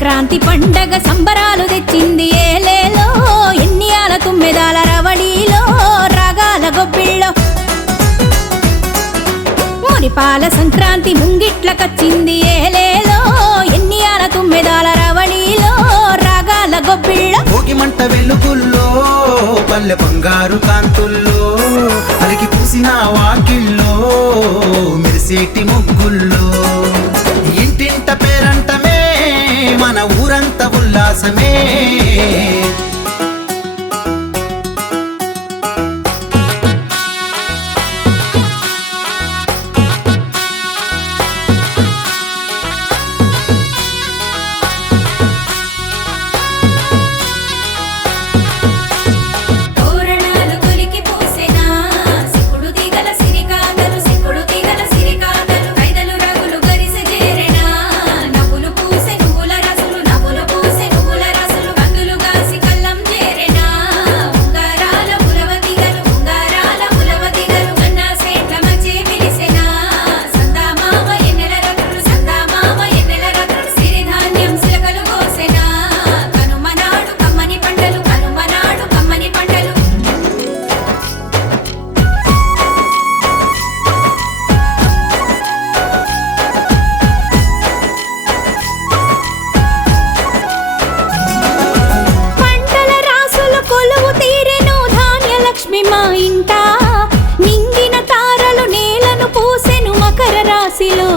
సంక్రాంతి పండగ సంబరాలు తెచ్చింది ఏలేలో ఎన్నియాల తుమ్మెదాల రవళిలో రాగాల గొబ్బిళ్ళో మురిపాల సంక్రాంతి ముంగిట్లకొచ్చింది ఏలేలో ఎన్నియాల తుమ్మెదాల రవళిలో రాగాల గొబ్బిళ్ళో భోగి మంట వెలుగుల్లో పల్లె బంగారు కాంతుల్లో అలికి పూసిన వాకిల్లో మెరిసేటి ముగ్గుల్లో ఇంటింట పేరంటమే మన ఊరంతా ఉల్లాసమే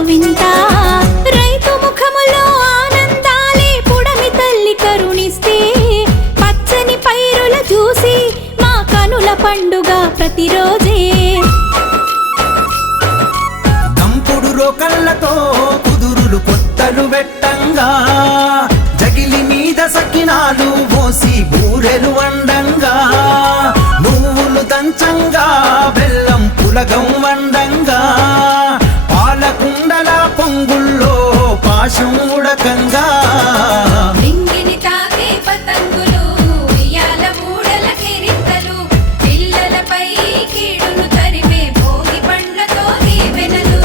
వింత రైతు ముఖములో ఆనందాలే పుడమి తల్లి కరుణిస్తే పచ్చని పైరుల చూసి మా కనుల పండుగ ప్రతిరోజే దంపుడు రోకళ్ళతో కుదురులు కొత్తలు వెట్టంగా జగిలి మీద సకినాలు పోసి బూరెలు వండంగా నువ్వులు దంచంగా బెల్లం పులగం వండంగా పాలకుండల పొంగుల్లో పాశం ఉడకంగా లింగిని తాకే పతంగులు ఇయాల మూడల కిరీటలు పిల్లలపై కీడును తరిమే భోగి పండ్లతో దీవెనలు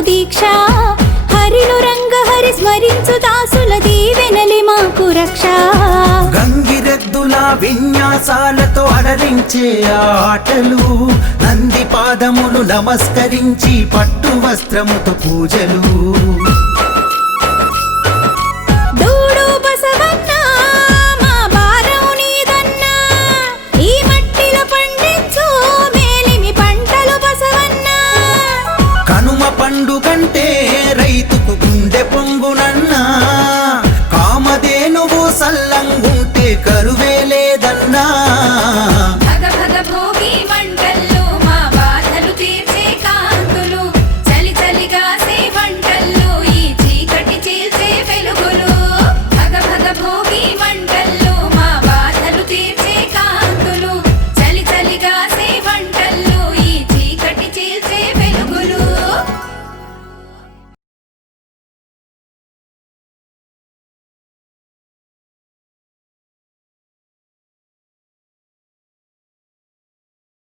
దీక్ష హరిను రంగ హరి స్మరించు దాసుల దీవెనలి మాకు రక్ష గంగిరెద్దుల విన్యాసాలతో అలరించే ఆటలు నంది పాదములు నమస్కరించి పట్టు వస్త్రముతో పూజలు